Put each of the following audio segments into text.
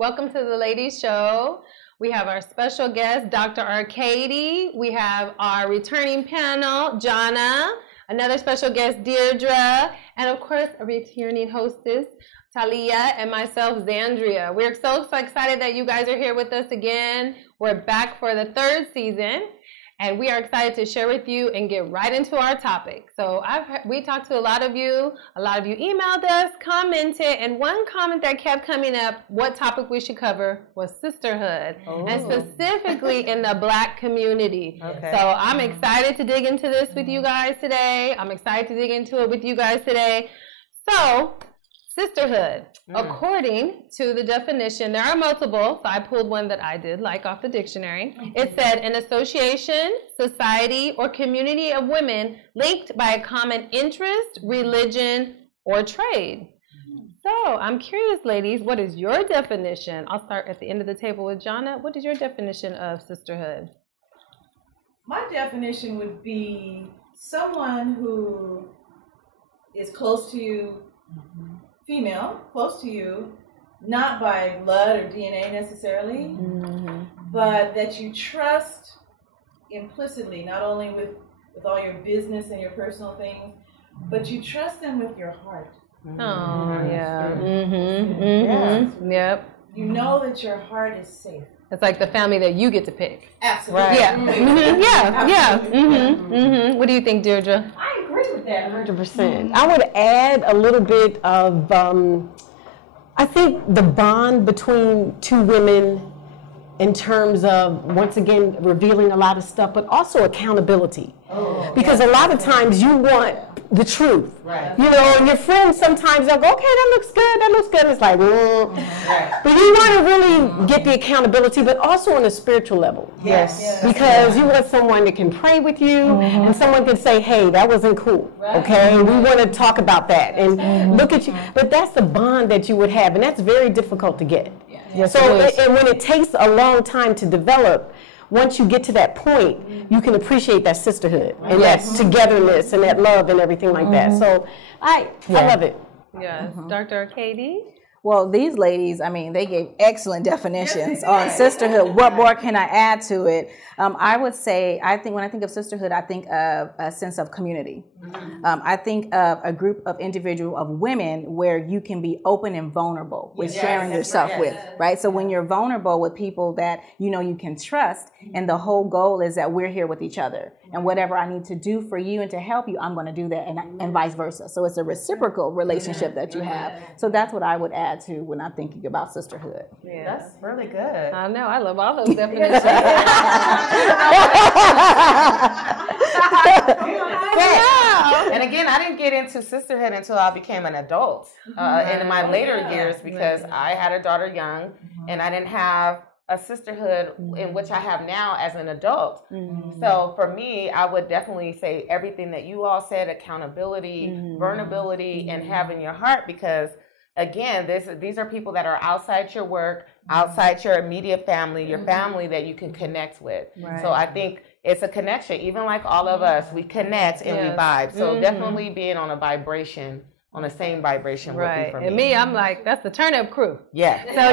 Welcome to the Ladies Show. We have our special guest, Dr. Arkadie. We have our returning panel, Jonna. Another special guest, Deirdre. And of course, a returning hostess, Talia, and myself, Zandria. We're so excited that you guys are here with us again. We're back for the third season. And we are excited to share with you and get right into our topic. So we talked to a lot of you. A lot of you emailed us, commented, and one comment that kept coming up, what topic we should cover, was sisterhood, and specifically in the Black community. Okay. So I'm excited to dig into this with you guys today. I'm excited to dig into it with you guys today. So, sisterhood, according to the definition, there are multiple, so I pulled one that I did like off the dictionary. It said an association, society, or community of women linked by a common interest, religion, or trade. So I'm curious, ladies, what is your definition? I'll start at the end of the table with Jonna. What is your definition of sisterhood? My definition would be someone who is close to you, female, close to you, not by blood or DNA necessarily, but that you trust implicitly, not only with all your business and your personal things, but you trust them with your heart. Oh, yeah. Yep. You know that your heart is safe. It's like the family that you get to pick. Absolutely. Right. Yeah. What do you think, Deirdre? I agree with that 100%. I would add a little bit of, I think the bond between two women in terms of, once again, revealing a lot of stuff, but also accountability. Because a lot of times you want the truth. Right. You know, and your friends sometimes they'll go, okay, that looks good. It's like, But you want to really get the accountability, but also on a spiritual level. Yes. Because you want someone that can pray with you, and someone can say, hey, that wasn't cool. Okay, we want to talk about that and look at you. But that's the bond that you would have, and that's very difficult to get. Yes, so, and when it takes a long time to develop, once you get to that point, you can appreciate that sisterhood and that togetherness and that love and everything like that. So I love it. Yes. Dr. Arkadie? Well, these ladies, I mean, they gave excellent definitions on sisterhood. What more can I add to it? I would say, when I think of sisterhood, I think of a sense of community. I think of a group of individual of women where you can be open and vulnerable with sharing yourself with, right? So when you're vulnerable with people that you know you can trust, and the whole goal is that we're here with each other. And whatever I need to do for you and to help you, I'm going to do that, and vice versa. So it's a reciprocal relationship that you have. So that's what I would add to when I'm thinking about sisterhood. Yeah. That's really good. I know. I love all those definitions. And again, I didn't get into sisterhood until I became an adult in my later years, because I had a daughter young, and I didn't have a sisterhood in which I have now as an adult. So for me, I would definitely say everything that you all said: accountability, vulnerability, and having your heart, because again, these are people that are outside your work, outside your immediate family, your family that you can connect with. Right. So I think it's a connection. Even like all of us, we connect and we vibe. So definitely being on a vibration, on the same vibration would be for me. And me, I'm like, that's the turn up crew. Yeah. So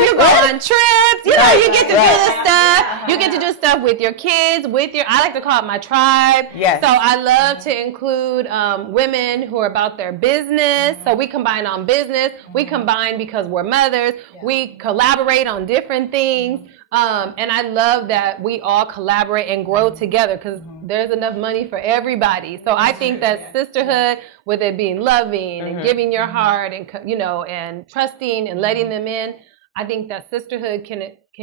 you go on trips, you know, you get to do this stuff. You get to do stuff with your kids, I like to call it my tribe. Yes. So I love to include women who are about their business. So we combine on business. We combine because we're mothers. We collaborate on different things. And I love that we all collaborate and grow together, because there's enough money for everybody. So I think that sisterhood, with it being loving and giving your heart and, you know, and trusting and letting them in, I think that sisterhood can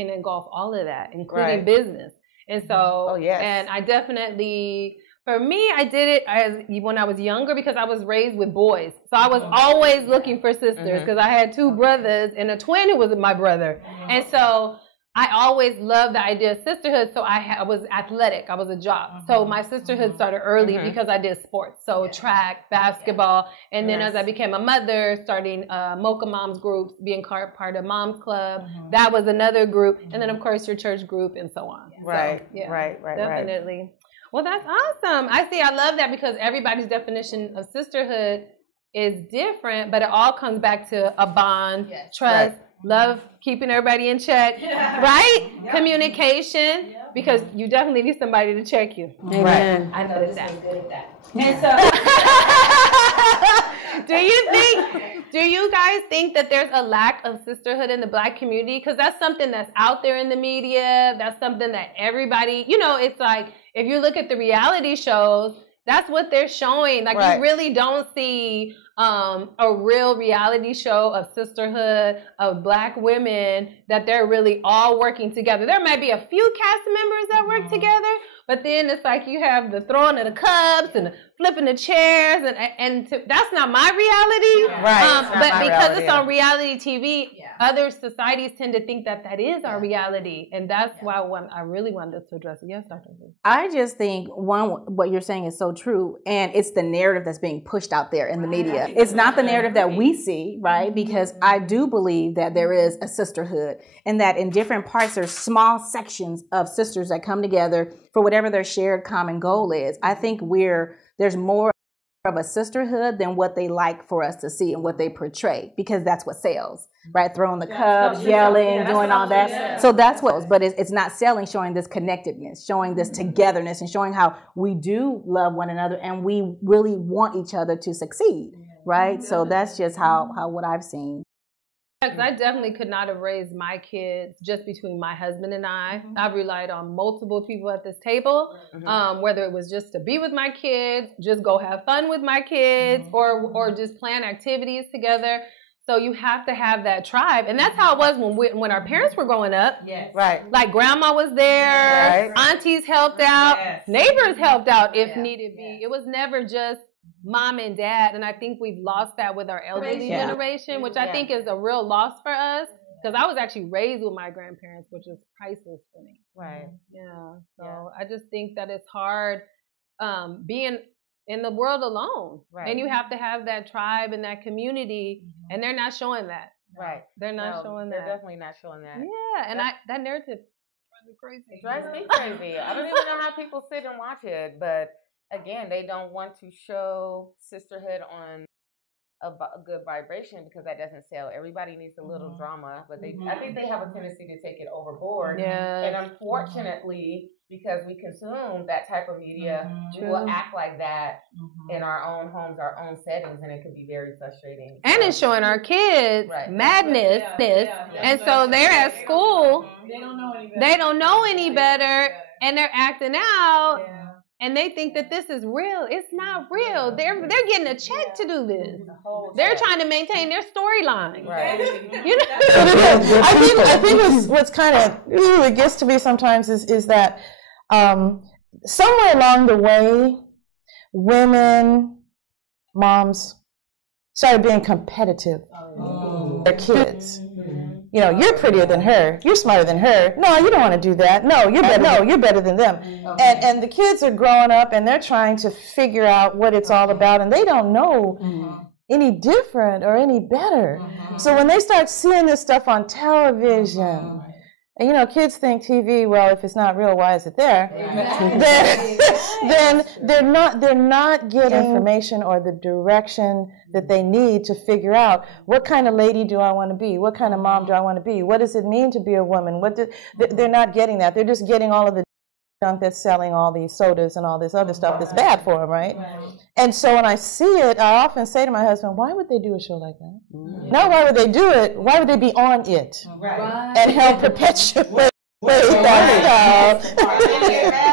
engulf all of that, including business. And so, and I definitely, for me, I did it when I was younger, because I was raised with boys. So I was always looking for sisters, because I had two brothers and a twin who was my brother. And so I always loved the idea of sisterhood. So I was athletic. I was a jock. So my sisterhood started early because I did sports. So track, basketball. And then as I became a mother, starting Mocha Moms groups, being part of Moms Club. That was another group. And then, of course, your church group and so on. Right, so, right. Definitely. Well, that's awesome. I love that, because everybody's definition of sisterhood is different, but it all comes back to a bond, trust, love, keeping everybody in check, right? Communication, because you definitely need somebody to check you. Amen. I know this was good at that. And so, do you guys think that there's a lack of sisterhood in the Black community? Because that's something that's out there in the media. That's something that everybody, it's like, if you look at the reality shows, that's what they're showing. Like, you really don't see a real reality show of sisterhood, of Black women, that they're really all working together. There might be a few cast members that work together, but then it's like you have the throwing of the cups and the flipping the chairs, and that's not my reality. But because it's on reality TV, other societies tend to think that is our reality, and that's why I really wanted to address it. Yes, Dr. Lee. I just think, what you're saying is so true, and it's the narrative that's being pushed out there in the media. It's not the narrative that we see, right? Because I do believe that there is a sisterhood, and that in different parts there's small sections of sisters that come together for whatever their shared common goal is. I think there's more of a sisterhood than what they like for us to see and what they portray, because that's what sells, right? Throwing the cups, yelling, doing all that. So that's what, but it's not selling, showing this connectedness, showing this togetherness, and showing how we do love one another and we really want each other to succeed, right? So that's just how what I've seen. Because I definitely could not have raised my kids just between my husband and I. I've relied on multiple people at this table, whether it was just to be with my kids, just go have fun with my kids, or just plan activities together. So you have to have that tribe. And that's how it was when our parents were growing up. Yes. Right. Like grandma was there, aunties helped out, neighbors helped out if needed be. It was never just mom and dad, and I think we've lost that with our elderly generation, which I think is a real loss for us, because I was actually raised with my grandparents, which is priceless for me. Right. Yeah. So I just think that it's hard being in the world alone, and you have to have that tribe and that community, and they're not showing that. Right. They're not showing that. They're definitely not showing that. Yeah, and that narrative drives me crazy. It drives me crazy. I don't even know how people sit and watch it, but again, they don't want to show sisterhood on a good vibration, because that doesn't sell. Everybody needs a little drama, but I think they have a tendency to take it overboard. Yeah. And unfortunately, because we consume that type of media, we will act like that in our own homes, our own settings, and it can be very frustrating. And it's showing our kids madness. And so they're at school. They don't know any better, and they're acting out. And they think that this is real. It's not real. They're getting a check to do this. They're trying to maintain their storyline. Right. I think what's kind of it gets to be sometimes is that somewhere along the way, women, moms started being competitive with their kids. You're prettier than her. You're smarter than her. No, you don't want to do that. No, you're better. No, you're better than them. And the kids are growing up and they're trying to figure out what it's all about, and they don't know any different or any better. So when they start seeing this stuff on television, and kids think TV, well, if it's not real, why is it there? Then they're not getting information or the direction that they need to figure out, what kind of lady do I want to be? What kind of mom do I want to be? What does it mean to be a woman? They're not getting that. They're just getting all of the junk that's selling all these sodas and all this other stuff that's bad for them, right? And so when I see it, I often say to my husband, why would they do a show like that? Not why would they do it, why would they be on it? And help perpetuate that stuff.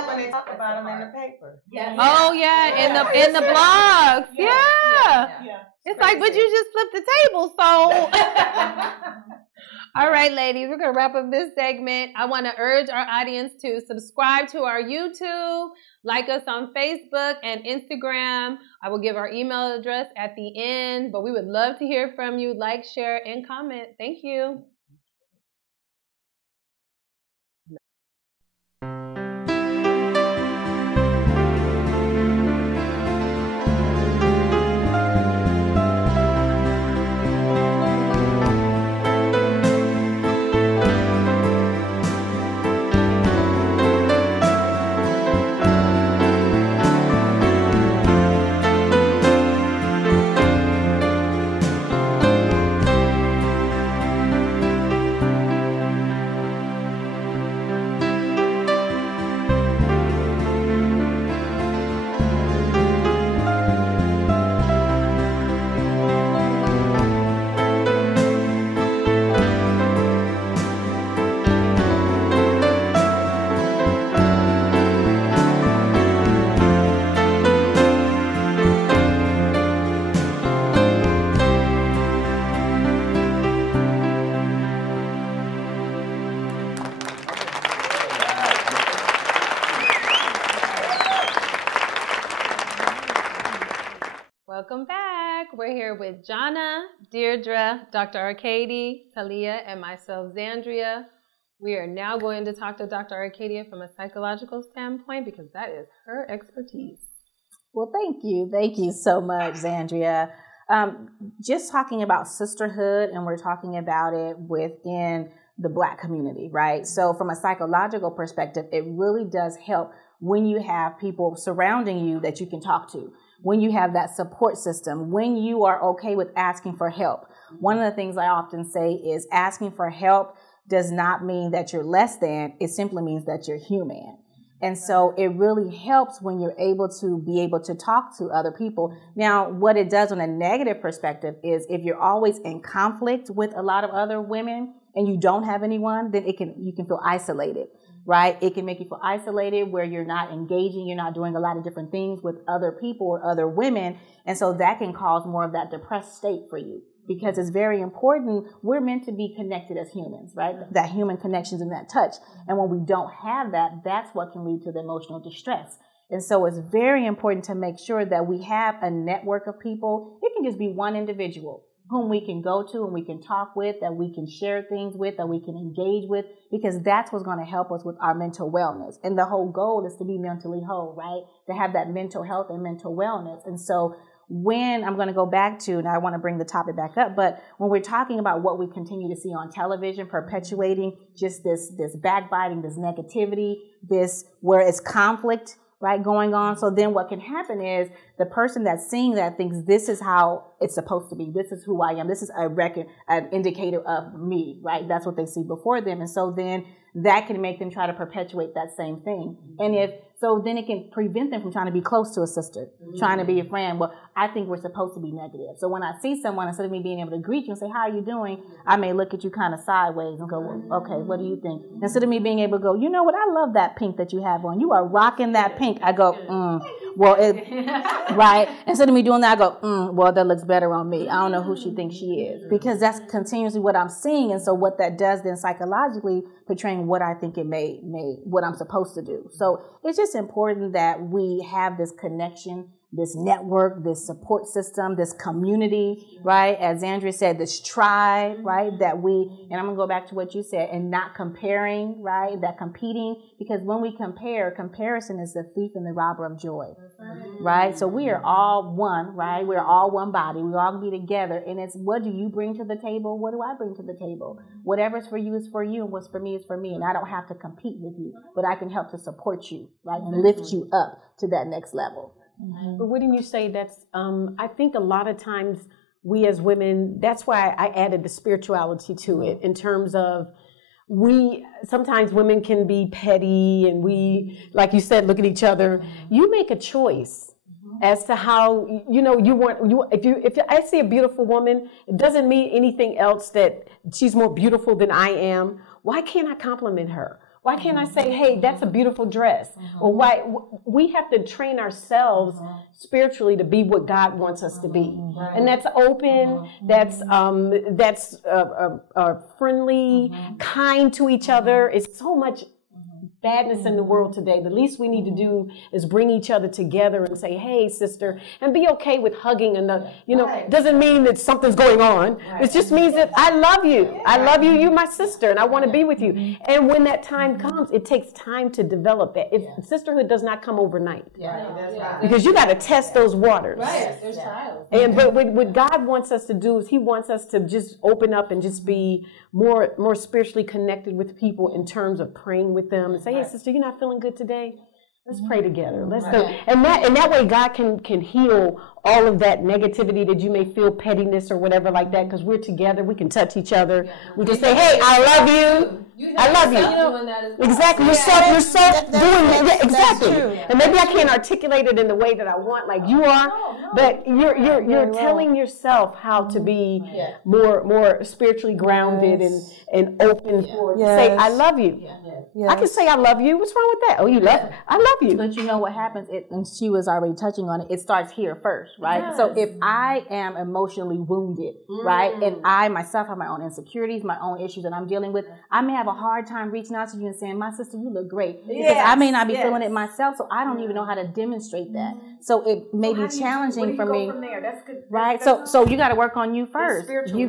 When they talk about them in the paper. Oh yeah, in the blogs. Yeah. It's like, but you just flipped the table, so. All right, ladies, we're going to wrap up this segment. I want to urge our audience to subscribe to our YouTube, like us on Facebook and Instagram. I will give our email address at the end, but we would love to hear from you. Like, share, and comment. Thank you. Welcome back. We're here with Jana, Deirdre, Dr. Arkadie, Talia, and myself, Zandria. We are now going to talk to Dr. Arkadie from a psychological standpoint because that is her expertise. Well, thank you. Thank you so much, Zandria. Just talking about sisterhood, and we're talking about it within the Black community, right? So from a psychological perspective, it really does help when you have people surrounding you that you can talk to, when you have that support system, when you are okay with asking for help. One of the things I often say is asking for help does not mean that you're less than, it simply means that you're human. And so it really helps when you're able to talk to other people. Now, what it does on a negative perspective is if you're always in conflict with a lot of other women and you don't have anyone, then you can feel isolated, right? It can make you feel isolated where you're not engaging, you're not doing a lot of different things with other people or other women. And so that can cause more of that depressed state for you. Because it's very important, we're meant to be connected as humans, right? That human connections and that touch. And when we don't have that, that's what can lead to the emotional distress. And so it's very important to make sure that we have a network of people. It can just be one individual whom we can go to and we can talk with, that we can share things with, that we can engage with, because that's what's going to help us with our mental wellness. And the whole goal is to be mentally whole, right? To have that mental health and mental wellness. And so when I'm going to go back to, and I want to bring the topic back up, but when we're talking about what we continue to see on television, perpetuating just this backbiting, this negativity, this where it's conflict, right, going on. So then what can happen is the person that's seeing that thinks this is how it's supposed to be. This is who I am. This is an indicator of me, right? That's what they see before them. And so then that can make them try to perpetuate that same thing. And then it can prevent them from trying to be close to a sister, trying to be a friend. Well, I think we're supposed to be negative. So when I see someone, instead of me being able to greet you and say, how are you doing? I may look at you kind of sideways and go, well, okay, what do you think? Instead of me being able to go, you know what? I love that pink that you have on. You are rocking that pink. I go, right? Instead of me doing that, I go, well, that looks better on me. I don't know who she thinks she is, because that's continuously what I'm seeing. And so what that does then psychologically, portraying what I think it may what I'm supposed to do. So it's just important that we have this connection, this network, this support system, this community, right? As Andrea said, this tribe, right? And I'm going to go back to what you said, and not comparing, right? That competing, because when we compare, comparison is the thief and the robber of joy, right? So we are all one, right? We're all one body. We all be together. And it's, what do you bring to the table? What do I bring to the table? Whatever's for you is for you, and what's for me is for me. And I don't have to compete with you, but I can help to support you, right? And lift you up to that next level. But wouldn't you say that's, I think a lot of times we as women, that's why I added the spirituality to it, in terms of sometimes women can be petty, and we, like you said, look at each other. You make a choice as to how, if I see a beautiful woman, it doesn't mean anything else that she's more beautiful than I am. Why can't I compliment her? Why can't I say, hey, that's a beautiful dress? Or why we have to train ourselves spiritually to be what God wants us to be. And that's open, that's friendly, kind to each other. It's so much badness in the world today. The least we need to do is bring each other together and say, hey, sister, and be okay with hugging. And doesn't mean that something's going on. It just means that I love you. I love you. You're my sister, and I want to be with you. And when that time comes, it takes time to develop that. Sisterhood does not come overnight. Because you got to test those waters. Right. There's trials. But what God wants us to do is He wants us to just open up and just be more spiritually connected with people, in terms of praying with them and say, hey, sister, you're not feeling good today? Let's pray together. Let's do, and that way God can heal all of that negativity that you may feel, pettiness or whatever like that, because we're together. We can touch each other. We can say, hey, I love you. I love you. Exactly. You're self doing it. Exactly. And maybe I can't articulate it in the way that I want, like you are, but you're telling yourself how to be more spiritually grounded and open for say, I love you. I can say I love you. What's wrong with that? Oh, you love me. I help you. But you know what happens, and she was already touching on it, it starts here first, right? Yes. So if I am emotionally wounded, right, and I myself have my own insecurities, my own issues that I'm dealing with, I may have a hard time reaching out to you and saying, my sister, you look great. Because I may not be feeling it myself, so I don't even know how to demonstrate that. So it may be challenging for me. That's good. Right? So you got to work on you first. You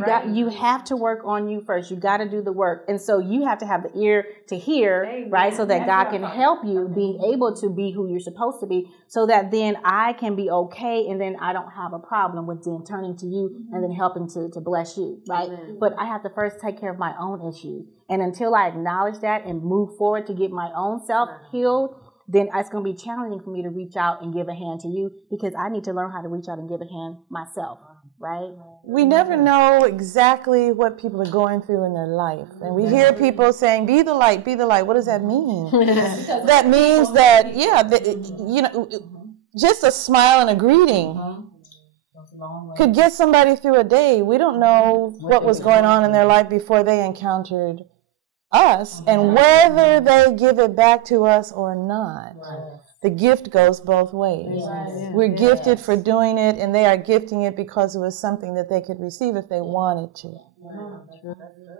have to work on you first. You got to do the work. And so you have to have the ear to hear, right? So that God can help you be able to be who you're supposed to be, so that then I can be okay, and then I don't have a problem with then turning to you and then helping to bless you, right? But I have to first take care of my own issues. And until I acknowledge that and move forward to get my own self healed, then it's going to be challenging for me to reach out and give a hand to you, because I need to learn how to reach out and give a hand myself, right? We never know exactly what people are going through in their life. And we hear people saying, be the light, be the light. What does that mean? That means that, just a smile and a greeting could get somebody through a day. We don't know what was going on in their life before they encountered us, and whether they give it back to us or not. The gift goes both ways. We're gifted for doing it, and they are gifting it because it was something that they could receive if they wanted to.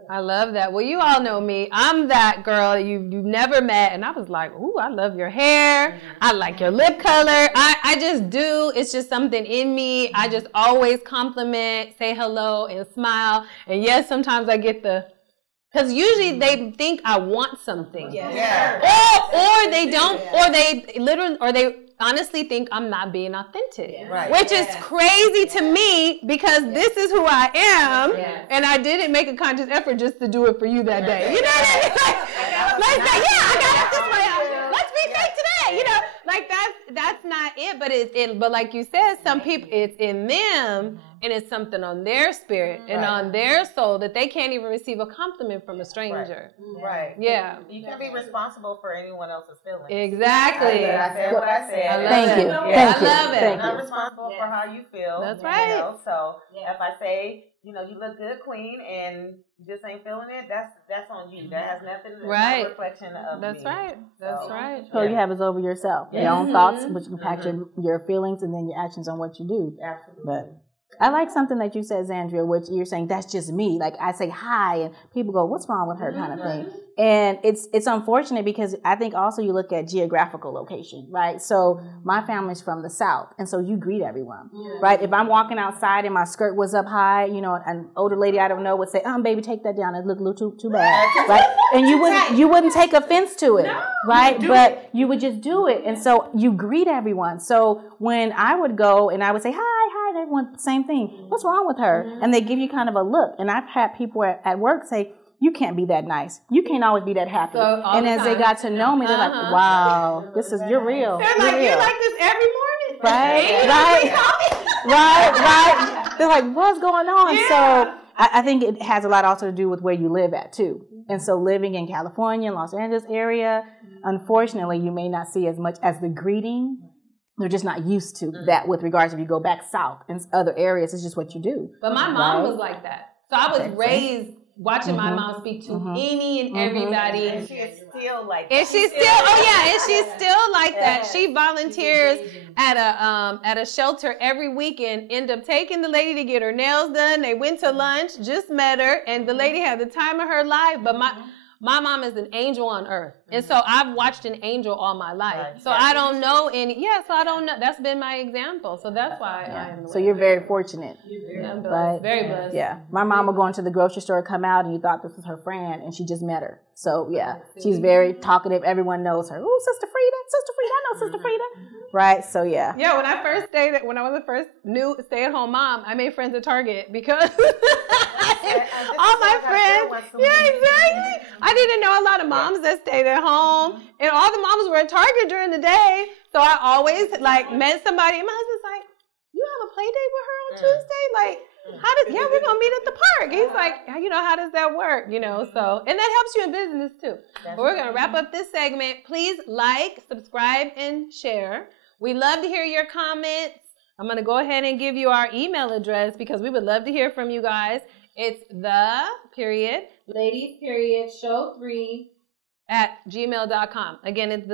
I love that. Well, you all know me. I'm that girl you've never met, and I was like, ooh, I love your hair. I like your lip color. I just do. It's just something in me. I just always compliment, say hello, and smile. And yes, sometimes I get because usually they think I want something. Or they don't, or they honestly think I'm not being authentic. Which is crazy to me, because this is who I am, and I didn't make a conscious effort just to do it for you that day. You know what I mean? I got this way. Let's be fake today. You know, like that's not it. But like you said, some people, it's in them. And it's something on their spirit and on their soul that they can't even receive a compliment from a stranger. Right. Yeah. You can't be responsible for anyone else's feelings. Exactly. I said what I said. Thank you. I love it. You're not responsible for how you feel. That's right. You know? So if I say, you look good, queen, and you just ain't feeling it, that's on you. That has nothing to do with a reflection of me. That's right. That's right. So you have is over yourself. Your own thoughts, which impact your feelings, and then your actions on what you do. Absolutely. But I like something that you said, Zandria, which you're saying, that's just me. Like, I say hi, and people go, what's wrong with her, kind of thing. And it's unfortunate, because I think also you look at geographical location, right? So my family's from the South, and so you greet everyone, right? If I'm walking outside and my skirt was up high, an older lady I don't know would say, baby, take that down. It looked a little too bad, right? And you wouldn't take offense to it, right? But you would just do it. And so you greet everyone. So when I would go and I would say, hi, everyone, same thing. What's wrong with her? And they give you kind of a look. And I've had people at work say, you can't be that nice. You can't always be that happy. And as they got to know me, they're like, wow, you're real. They're like, you're like this every morning. Right. They're like, what's going on? Yeah. So I think it has a lot also to do with where you live at too. And so living in California, Los Angeles area, unfortunately, you may not see as much as the greeting. They're just not used to that with regards if you go back south in other areas. It's just what you do. But my mom was like that. So I was raised watching my mom speak to any and everybody. And she is still like that. And she's still like that. She volunteers at a shelter every weekend, end up taking the lady to get her nails done. They went to lunch, just met her, and the lady had the time of her life. But my mom is an angel on earth. And so I've watched an angel all my life. So I don't know so I don't know. That's been my example. So that's why I am. So you're very fortunate. Right? Very blessed. Yeah. My mom would go into the grocery store, come out, and you thought this was her friend, and she just met her. So yeah, she's very talkative. Everyone knows her. Oh, Sister Frida. I know Sister Frida. Right? So yeah. Yeah, when I was the first new stay-at-home mom, I made friends at Target because all my friends. Yeah, exactly. I didn't know a lot of moms that stayed at home, and all the moms were at Target during the day. So I always met somebody, and my husband's like, "You have a play date with her on Tuesday?" We're gonna meet at the park. He's like, how does that work? So, and that helps you in business too. But we're gonna wrap up this segment. Please like, subscribe, and share. We love to hear your comments. I'm gonna go ahead and give you our email address because we would love to hear from you guys. It's ladies show 3 @gmail.com. Again, it's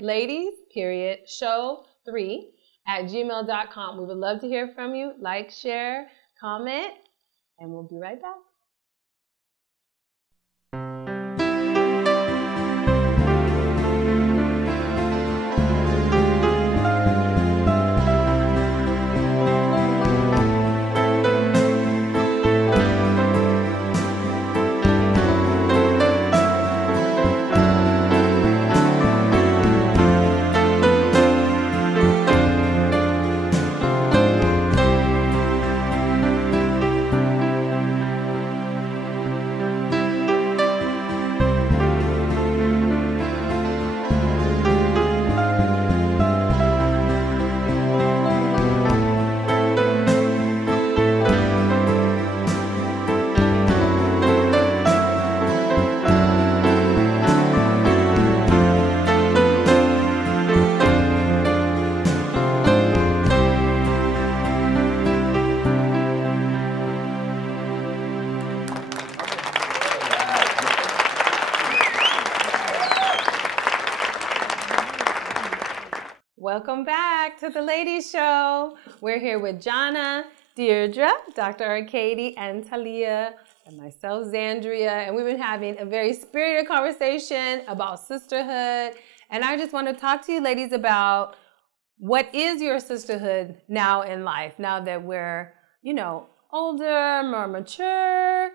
ladies.show3@gmail.com. We would love to hear from you. Like, share, comment, and we'll be right back. Welcome back to the Ladies Show. We're here with Jonna, Deirdre, Dr. Arkadie, and Talia, and myself, Zandria, and we've been having a very spirited conversation about sisterhood. And I just want to talk to you ladies about what is your sisterhood now in life, now that we're, older, more mature.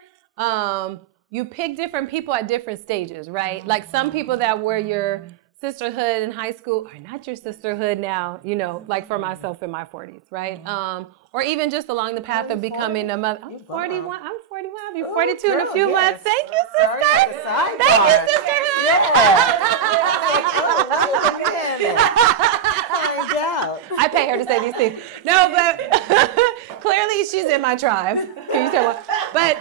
You pick different people at different stages, right? Like some people that were your sisterhood in high school are not your sisterhood now, like for myself in my 40s, right? Or even just along the path of becoming a mother. I'm 41. I'll be 42 in a few months. Thank you, sister. Thank you, sisterhood. I pay her to say these things. No, but clearly she's in my tribe. Can you tell what? But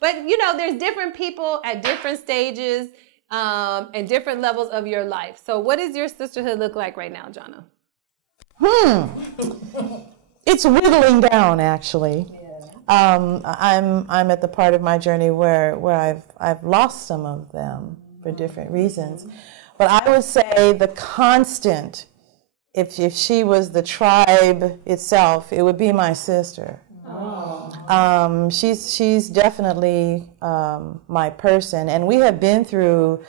there's different people at different stages and different levels of your life. So what does your sisterhood look like right now, Jonna? It's whittling down, actually. I'm at the part of my journey where I've lost some of them for different reasons. But I would say the constant, if she was the tribe itself, it would be my sister. She's definitely my person, and we have been through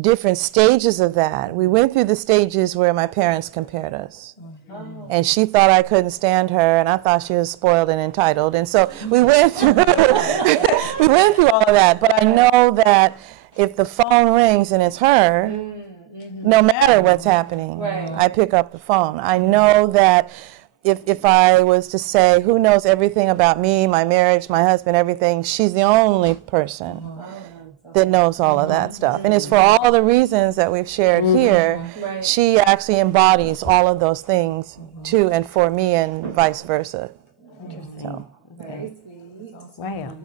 different stages of that. We went through the stages where my parents compared us, and she thought I couldn't stand her, and I thought she was spoiled and entitled, and so we went through all of that. But I know that if the phone rings and it's her, no matter what's happening, I pick up the phone. I know that if I was to say, who knows everything about me, my marriage, my husband, everything, she's the only person that knows all of that stuff. And it's for all the reasons that we've shared here. She actually embodies all of those things too, and for me, and vice versa. So. Wow.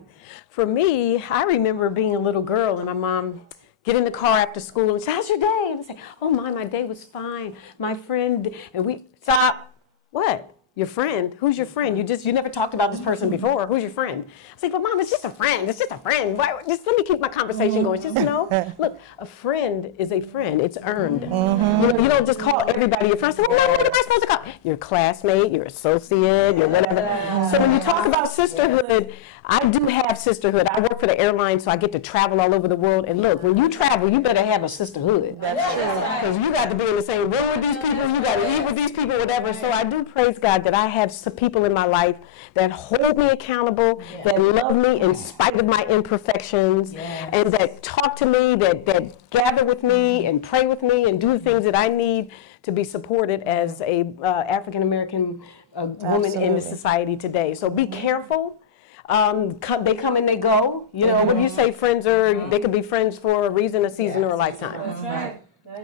For me, I remember being a little girl and my mom get in the car after school and say, how's your day? And I say, oh my day was fine. My friend, and we stop. What? Your friend? Who's your friend? You never talked about this person before. Who's your friend? I was like, but Mom, it's just a friend. It's just a friend. Why, just let me keep my conversation going. She said, no. Look, a friend is a friend. It's earned. You don't just call everybody your friend. I said, well, what am I supposed to call? Your classmate, your associate, your whatever. So when you talk about sisterhood, I do have sisterhood. I work for the airline, so I get to travel all over the world. And look, when you travel, you better have a sisterhood. That's true. Because you got to be in the same room with these people. You got to eat with these people, whatever. So I do praise God that I have some people in my life that hold me accountable, that love me in spite of my imperfections, and that talk to me, that gather with me and pray with me and do the things that I need to be supported as a African-American woman in the society today. So be careful. They come and they go. What do you say? They could be friends for a reason, a season, or a lifetime. That's right.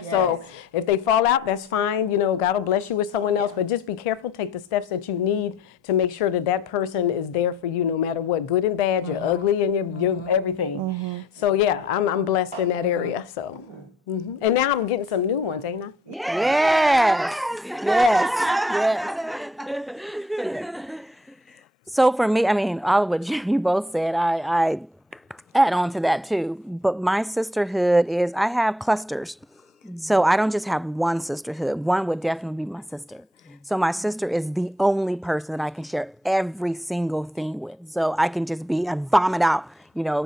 So if they fall out, that's fine. God will bless you with someone else. But just be careful. Take the steps that you need to make sure that that person is there for you no matter what, good and bad. You're ugly and you're everything. So yeah, I'm blessed in that area. So. And now I'm getting some new ones, ain't I? Yes. So for me, all of what you both said, I add on to that too. But my sisterhood is, I have clusters. So I don't just have one sisterhood. One would definitely be my sister. So my sister is the only person that I can share every single thing with. So I can just I vomit out,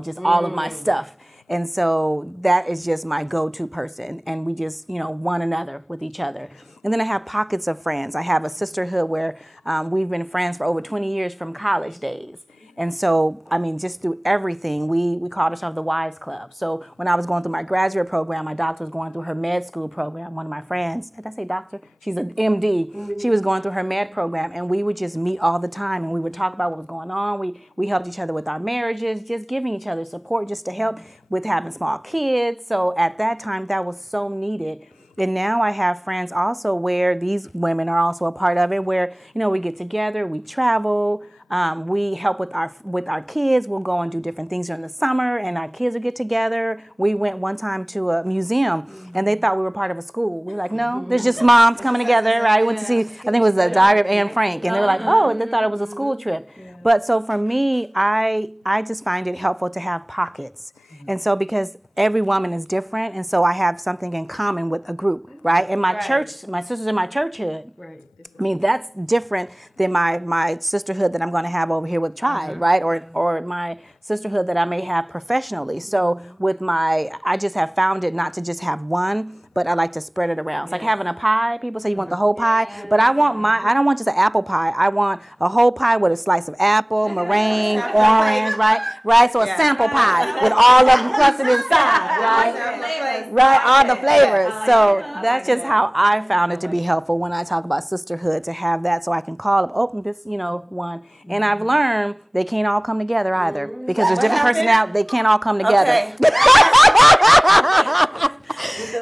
just all of my stuff. And so that is just my go-to person. And we just, one another with each other. And then I have pockets of friends. I have a sisterhood where we've been friends for over 20 years from college days. And so, just through everything, we called ourselves the Wives Club. So when I was going through my graduate program, my doctor was going through her med school program. One of my friends, did I say doctor? She's an MD. She was going through her med program, and we would just meet all the time, and we would talk about what was going on. We helped each other with our marriages, just giving each other support, just to help with having small kids. So at that time, that was so needed. And now I have friends also where these women are also a part of it, where, we get together, we travel. We help with our kids. We'll go and do different things during the summer, and our kids will get together. We went one time to a museum, and they thought we were part of a school. We were like, no, there's just moms coming together, right? We went to see, I think it was the Diary of Anne Frank, and they were like, oh, they thought it was a school trip. But so for me, I just find it helpful to have pockets. And so because every woman is different, and so I have something in common with a group, right? And my church, my sisters in my churchhood, that's different than my sisterhood that I'm going to have over here with Tribe, right? Or my sisterhood that I may have professionally. So with I just have found it not to just have one, but I like to spread it around. It's like having a pie. People say you want the whole pie, but I don't want just an apple pie. I want a whole pie with a slice of apple, meringue, orange, right? So a sample pie with all of them clustered inside, right? All the flavors. So that's just how I found it to be helpful when I talk about sisterhood, to have that, so I can call up, open this, one. And I've learned they can't all come together either, because there's different personalities. They can't all come together.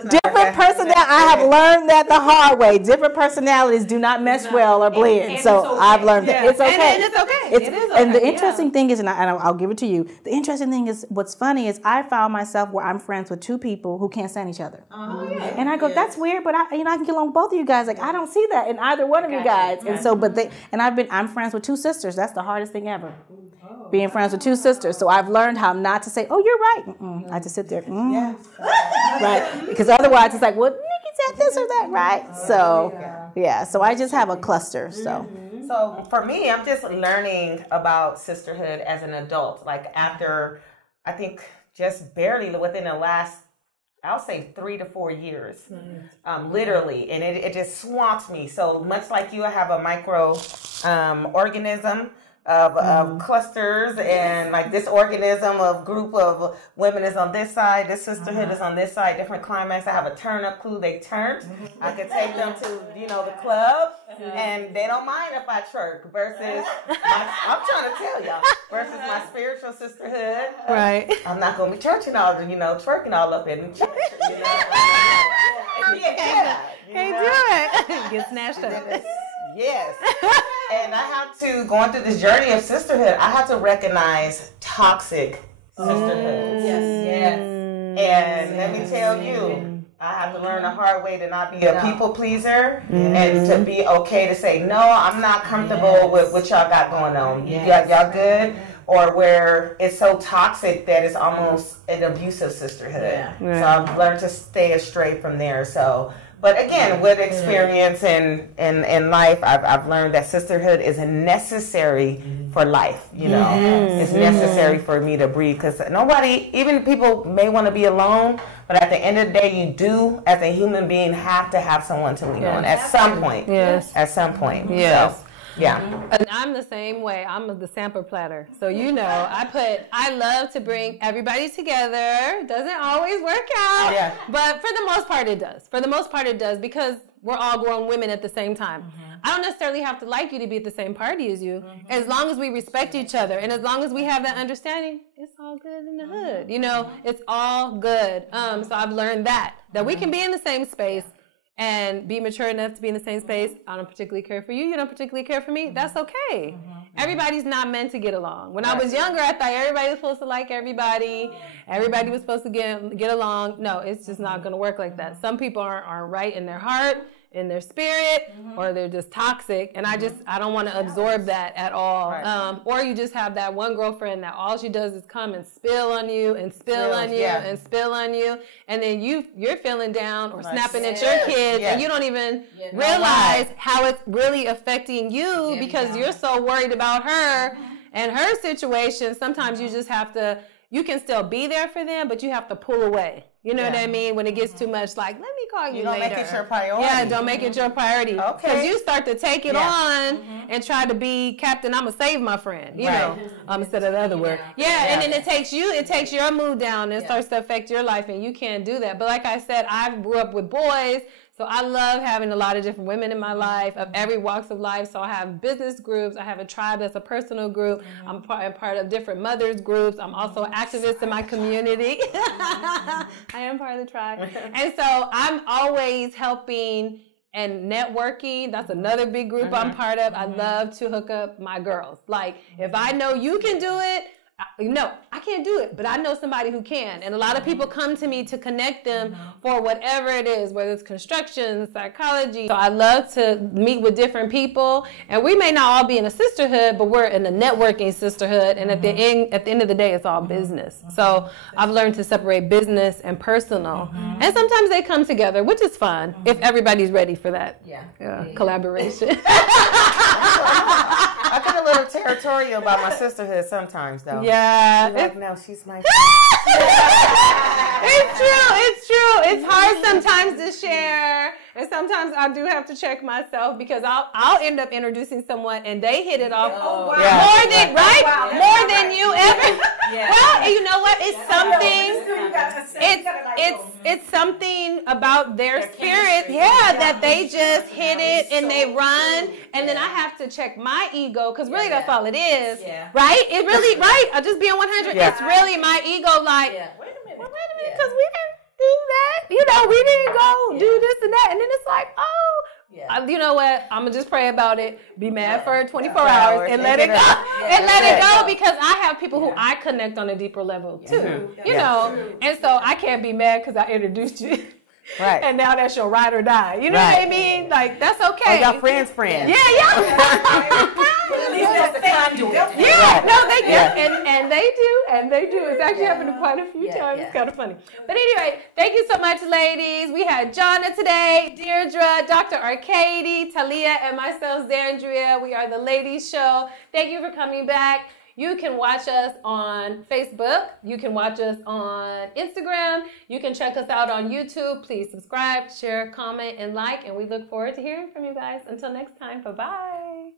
Different personalities. I have learned that the hard way. Different personalities do not mesh well or blend. So I've learned that it's okay. And it's okay. It is okay. And the interesting thing is, and I'll give it to you. The interesting thing is, what's funny is I found myself where I'm friends with two people who can't stand each other. And I go, that's weird, but I can get along with both of you guys. Like, I don't see that in either one of you guys. And so, I'm friends with two sisters. That's the hardest thing ever. Being friends with two sisters. So I've learned how not to say, oh, you're right. I just sit there. Right. Because otherwise it's like, well, Nikki said this or that, right? So, so I just have a cluster. So for me, I'm just learning about sisterhood as an adult. Like after, I think just barely within the last, I'll say 3 to 4 years, literally. And it just swamps me. So much like you, I have a micro organism of clusters, and like this organism of group of women is on this side, this sisterhood is on this side, different climax. I have a turn up crew, they turned. I could take them to, the club, and they don't mind if I twerk, versus I'm trying to tell y'all, versus my spiritual sisterhood. Right. I'm not going to be churching all, twerking all up in church. Can't do it. Get snatched up. Yes. And I have to, going through this journey of sisterhood, I have to recognize toxic sisterhoods. Yes. And let me tell you, I have to learn the hard way to not be a people pleaser, and to be okay to say, no, I'm not comfortable with what y'all got going on. Y'all good? Or where it's so toxic that it's almost an abusive sisterhood. So I've learned to stay astray from there. So, but again, with experience in life, I've learned that sisterhood is necessary for life. It's necessary for me to breathe, because even people may want to be alone, but at the end of the day, you do, as a human being, have to have someone to lean on at some point. At some point. So, and I'm the same way. I'm the sampler platter. So I love to bring everybody together. Doesn't always work out. But for the most part it does. Because we're all grown women at the same time. I don't necessarily have to like you to be at the same party as you. As long as we respect each other, and as long as we have that understanding, it's all good in the hood. It's all good. So I've learned that we can be in the same space and be mature enough to be in the same space. I don't particularly care for you. You don't particularly care for me. That's okay. Everybody's not meant to get along. When I was younger, I thought everybody was supposed to like everybody. Everybody was supposed to get along. No, it's just not going to work like that. Some people aren't right in their heart, in their spirit, or they're just toxic. And I don't want to absorb that at all. Right. Or you just have that one girlfriend that all she does is come and spill on you and spill on you and spill on you. And then you're feeling down or snapping at your kids and you don't even realize how it's really affecting you because you're so worried about her and her situation. Sometimes you just have to, you can still be there for them, but you have to pull away. You know what I mean? When it gets too much, like, let me call you later. Don't make it your priority. Yeah, don't make it your priority. Okay. Because you start to take it on and try to be Captain, I'm going to save my friend, you know, instead of the other word. Yeah, and then it takes your mood down and starts to affect your life, and you can't do that. But like I said, I grew up with boys, so I love having a lot of different women in my life of every walks of life. So I have business groups. I have a tribe that's a personal group. I'm part of different mothers groups. I'm also an activist in my community. I am part of the tribe. And so I'm always helping and networking. That's another big group I'm part of. I love to hook up my girls. Like, if I know you can do it, no, I can't do it, but I know somebody who can. And a lot of people come to me to connect them for whatever it is, whether it's construction, psychology. So I love to meet with different people. And we may not all be in a sisterhood, but we're in a networking sisterhood. And at the end of the day, it's all business. So I've learned to separate business and personal. And sometimes they come together, which is fun if everybody's ready for that collaboration. I get a little territorial about my sisterhood sometimes, though. Yeah. Like, no, she's my It's true. It's hard sometimes to share. And sometimes I do have to check myself because I'll end up introducing someone and they hit it off more than you ever. Well, and you know what? It's something about their spirit, that they just hit it and they run. And then I have to check my ego because really that's all it is, right? It really, I'm just being 100. It's really my ego, like, wait a minute, because we didn't do that. You know, we didn't go do this and that. And then it's like, you know what? I'm going to just pray about it, be mad for 24 hours and let it go. Let it go because I have people who I connect on a deeper level too, you know. And so I can't be mad because I introduced you. Right. And now that's your ride or die. You know what I mean? Like, that's okay. Oh, y'all friends. Yeah. At least that's the conduit. Yeah, no, they do. And they do. It's actually happened quite a few times. It's kind of funny. But anyway, thank you so much, ladies. We had Jonna today, Deirdre, Dr. Arkadie, Talia, and myself, Zandria. We are the Ladies Show. Thank you for coming back. You can watch us on Facebook. You can watch us on Instagram. You can check us out on YouTube. Please subscribe, share, comment, and like. And we look forward to hearing from you guys. Until next time, bye-bye.